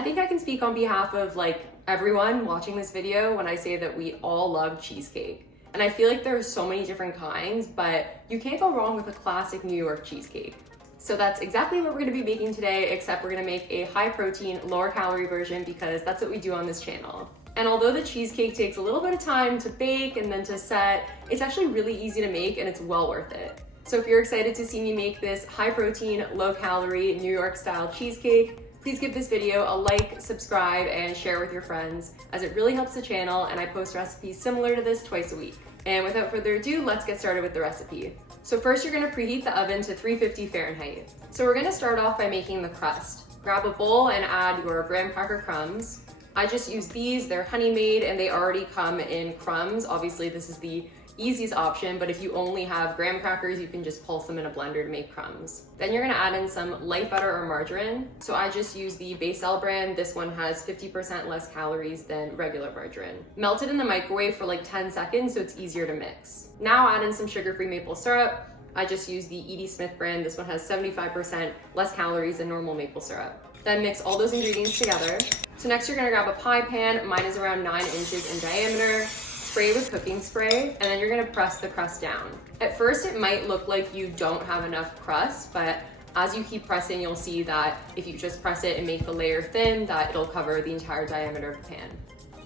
I think I can speak on behalf of like everyone watching this video when I say that we all love cheesecake. And I feel like there are so many different kinds, but you can't go wrong with a classic New York cheesecake. So that's exactly what we're gonna be making today, except we're gonna make a high protein, lower calorie version because that's what we do on this channel. And although the cheesecake takes a little bit of time to bake and then to set, it's actually really easy to make and it's well worth it. So if you're excited to see me make this high protein, low calorie, New York style cheesecake, please give this video a like, subscribe, and share with your friends, as it really helps the channel, and I post recipes similar to this twice a week. And without further ado, let's get started with the recipe. So first you're gonna preheat the oven to 350 Fahrenheit. So we're gonna start off by making the crust. Grab a bowl and add your graham cracker crumbs. I just use these, they're honey made and they already come in crumbs. Obviously this is the easiest option, but if you only have graham crackers, you can just pulse them in a blender to make crumbs. Then you're gonna add in some light butter or margarine. So I just use the Baicel brand. This one has 50% less calories than regular margarine. Melt it in the microwave for like 10 seconds so it's easier to mix. Now add in some sugar-free maple syrup. I just use the Edie Smith brand. This one has 75% less calories than normal maple syrup. Then mix all those ingredients together. So next you're gonna grab a pie pan. Mine is around 9 inches in diameter. Spray with cooking spray, and then you're gonna press the crust down. At first it might look like you don't have enough crust, but as you keep pressing, you'll see that if you just press it and make the layer thin, that it'll cover the entire diameter of the pan.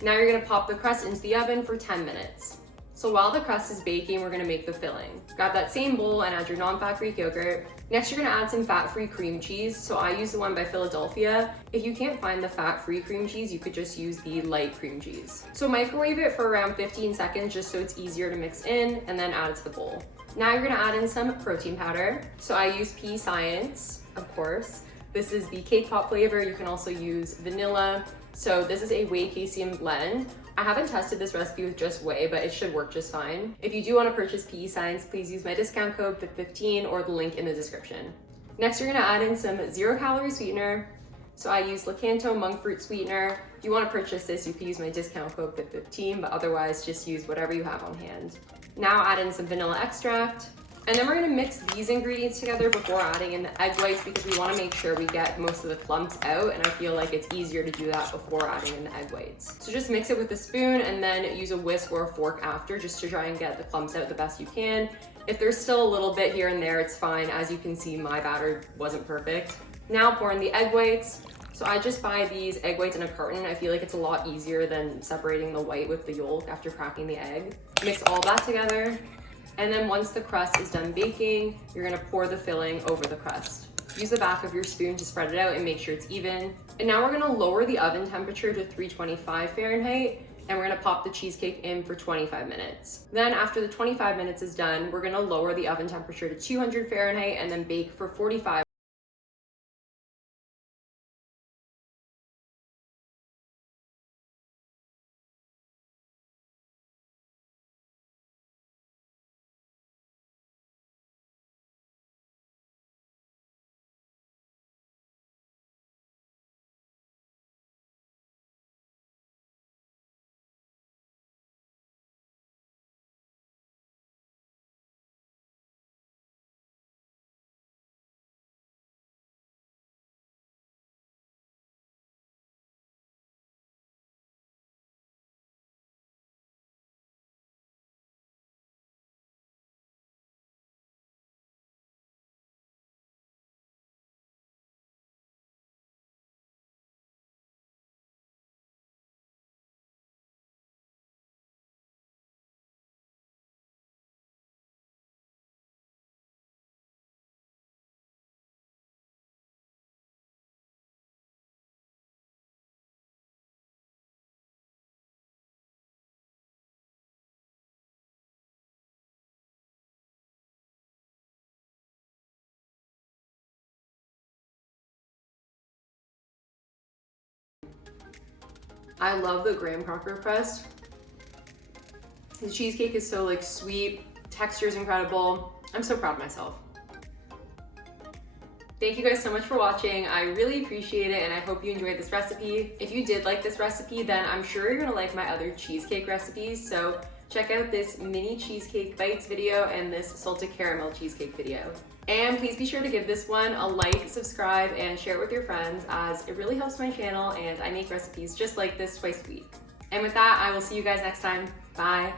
Now you're gonna pop the crust into the oven for 10 minutes. So while the crust is baking, we're gonna make the filling. Grab that same bowl and add your non-fat Greek yogurt. Next, you're gonna add some fat-free cream cheese. So I use the one by Philadelphia. If you can't find the fat-free cream cheese, you could just use the light cream cheese. So microwave it for around 15 seconds just so it's easier to mix in, and then add it to the bowl. Now you're gonna add in some protein powder. So I use Pea Science, of course. This is the cake pop flavor. You can also use vanilla. So this is a whey casein blend. I haven't tested this recipe with just whey, but it should work just fine. If you do want to purchase PE Science, please use my discount code FIT15 or the link in the description. Next, you're gonna add in some 0-calorie sweetener. So I use Lakanto monk fruit sweetener. If you want to purchase this, you can use my discount code FIT15, but otherwise just use whatever you have on hand. Now add in some vanilla extract. And then we're gonna mix these ingredients together before adding in the egg whites because we wanna make sure we get most of the clumps out, and I feel like it's easier to do that before adding in the egg whites. So just mix it with a spoon and then use a whisk or a fork after just to try and get the clumps out the best you can. If there's still a little bit here and there, it's fine. As you can see, my batter wasn't perfect. Now pour in the egg whites. So I just buy these egg whites in a carton. I feel like it's a lot easier than separating the white with the yolk after cracking the egg. Mix all that together. And then once the crust is done baking, you're gonna pour the filling over the crust. Use the back of your spoon to spread it out and make sure it's even. And now we're gonna lower the oven temperature to 325 Fahrenheit, and we're gonna pop the cheesecake in for 25 minutes. Then after the 25 minutes is done, we're gonna lower the oven temperature to 200 Fahrenheit and then bake for 45. I love the graham cracker crust. The cheesecake is so like sweet, texture is incredible. I'm so proud of myself. Thank you guys so much for watching. I really appreciate it and I hope you enjoyed this recipe. If you did like this recipe, then I'm sure you're gonna like my other cheesecake recipes. So check out this mini cheesecake bites video and this salted caramel cheesecake video. And please be sure to give this one a like, subscribe, and share it with your friends, as it really helps my channel and I make recipes just like this twice a week. And with that, I will see you guys next time. Bye.